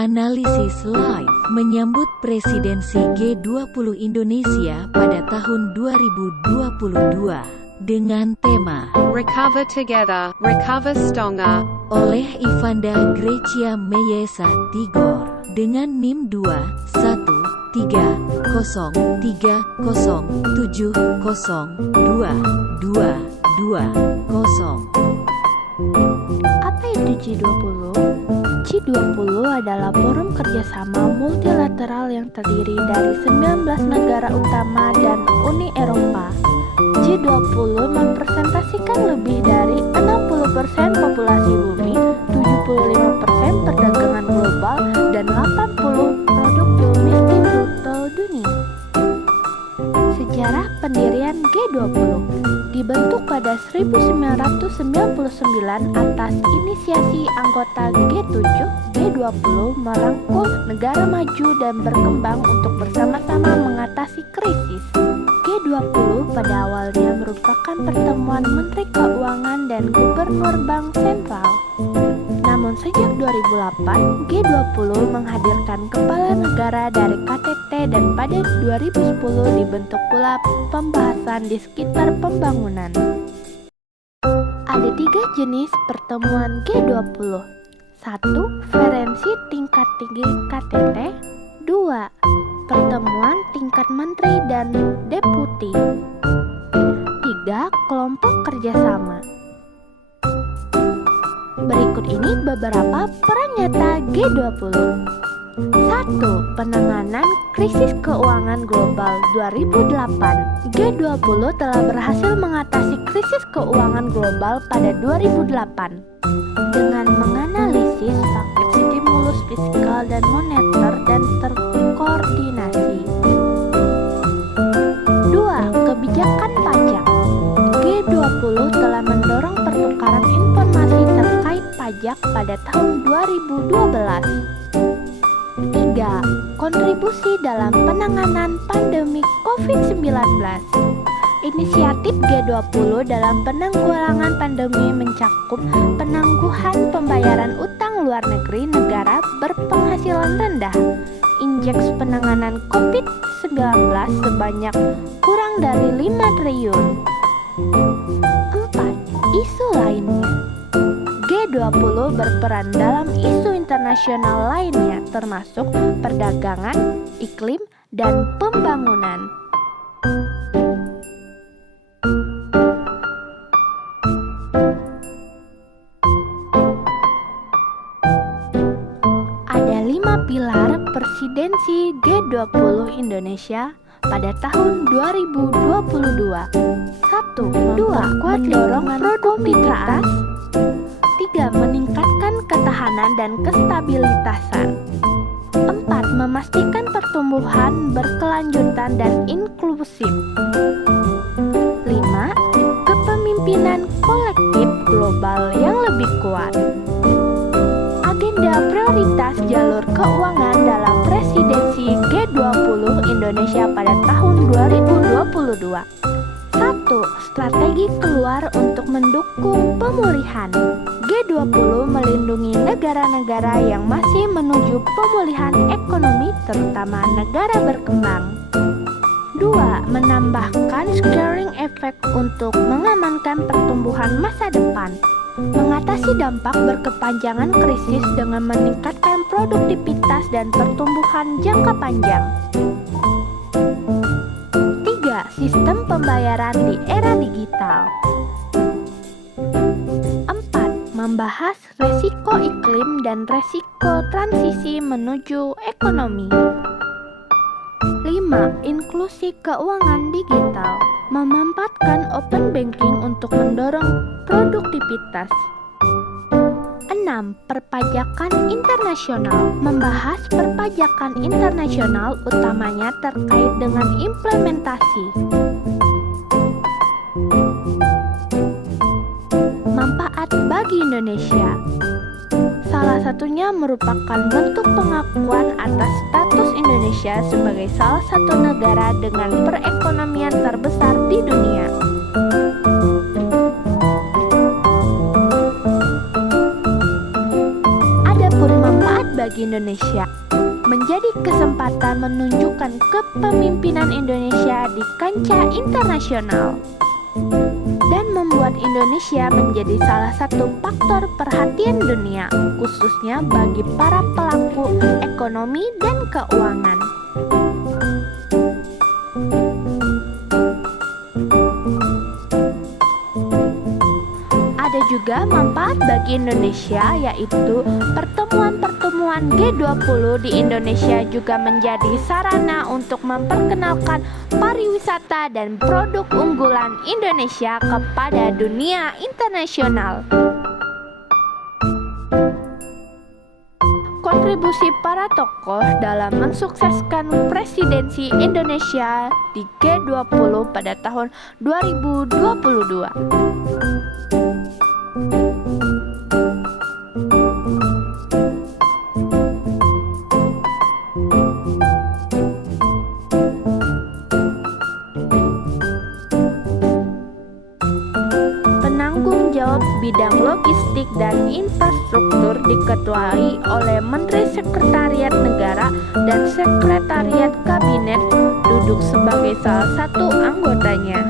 Analisis Live menyambut presidensi G20 Indonesia pada tahun 2022 dengan tema Recover Together, Recover Stronger oleh Ivanda Grecia Meyesa Tigor dengan NIM 21307022220. Apa itu G20? G20 adalah forum kerjasama multilateral yang terdiri dari 19 negara utama dan Uni Eropa. G20 mempresentasikan lebih dari 60% populasi bumi, 75% perdagangan global, dan 80 produk domestik bruto dunia. Sejarah pendirian G20 dibentuk pada 1999 atas inisiasi anggota G7. G20 merangkul negara maju dan berkembang untuk bersama-sama mengatasi krisis. G20 pada awalnya merupakan pertemuan Menteri Keuangan dan Gubernur Bank Sentral. Namun sejak 2008, G20 menghadirkan kepala negara dari KTT dan pada 2010 dibentuk pula pembahasan di sekitar pembangunan. Ada 3 jenis pertemuan G20. 1. Konferensi tingkat tinggi KTT. 2. Pertemuan tingkat menteri dan deputi. 3. Kelompok kerjasama. Berikut ini beberapa peran nyata G20. 1. Penanganan krisis keuangan global 2008. G20 telah berhasil mengatasi krisis keuangan global pada 2008 dengan menganalisis paket stimulus fiskal dan moneter dan terkoordinasi. 2. Kebijakan pajak. G20 telah mendorong pertukaran informasi terkait pajak pada tahun 2012. 3. Kontribusi dalam penanganan pandemi COVID-19. Inisiatif G20 dalam penanggulangan pandemi mencakup penangguhan pembayaran utang luar negeri negara berpenghasilan rendah, indeks penanganan COVID-19 sebanyak kurang dari 5 triliun. 4. Isu lainnya. G20 berperan dalam isu internasional lainnya termasuk perdagangan, iklim, dan pembangunan. Ada 5 pilar presidensi G20 Indonesia pada tahun 2022. 1. Mendorong produktivitas. 3. Meningkatkan ketahanan dan kestabilitasan. 4. Memastikan pertumbuhan berkelanjutan dan inklusif. 5. Kepemimpinan kolektif global yang lebih kuat. Agenda prioritas jalur keuangan dalam presidensi G20 Indonesia pada tahun 2022. 1. Strategi keluar untuk mendukung pemulihan. G20 melindungi negara-negara yang masih menuju pemulihan ekonomi, terutama negara berkembang. 2. Menambahkan scaling effect untuk mengamankan pertumbuhan masa depan. Mengatasi dampak berkepanjangan krisis dengan meningkatkan produktivitas dan pertumbuhan jangka panjang. 3. Sistem pembayaran di era digital. 4. Membahas resiko iklim dan resiko transisi menuju ekonomi. 5. Inklusi keuangan digital. Memanfaatkan open banking untuk mendorong produktivitas. 6. Perpajakan internasional. Membahas perpajakan internasional utamanya terkait dengan implementasi. Manfaat bagi Indonesia. Salah satunya merupakan bentuk pengakuan atas status Indonesia sebagai salah satu negara dengan perekonomian terbesar di dunia. Adapun manfaat bagi bagi Indonesia, menjadi kesempatan menunjukkan kepemimpinan Indonesia di kancah internasional dan membuat Indonesia menjadi salah satu faktor perhatian dunia, khususnya bagi para pelaku ekonomi dan keuangan. Ada juga manfaat bagi Indonesia, yaitu pertemuan-pertemuan G20 di Indonesia juga menjadi sarana untuk memperkenalkan pariwisata dan produk unggulan Indonesia kepada dunia internasional. Kontribusi para tokoh dalam mensukseskan presidensi Indonesia di G20 pada tahun 2022. Penanggung jawab bidang logistik dan infrastruktur diketuai oleh Menteri Sekretariat Negara dan Sekretariat Kabinet duduk sebagai salah satu anggotanya.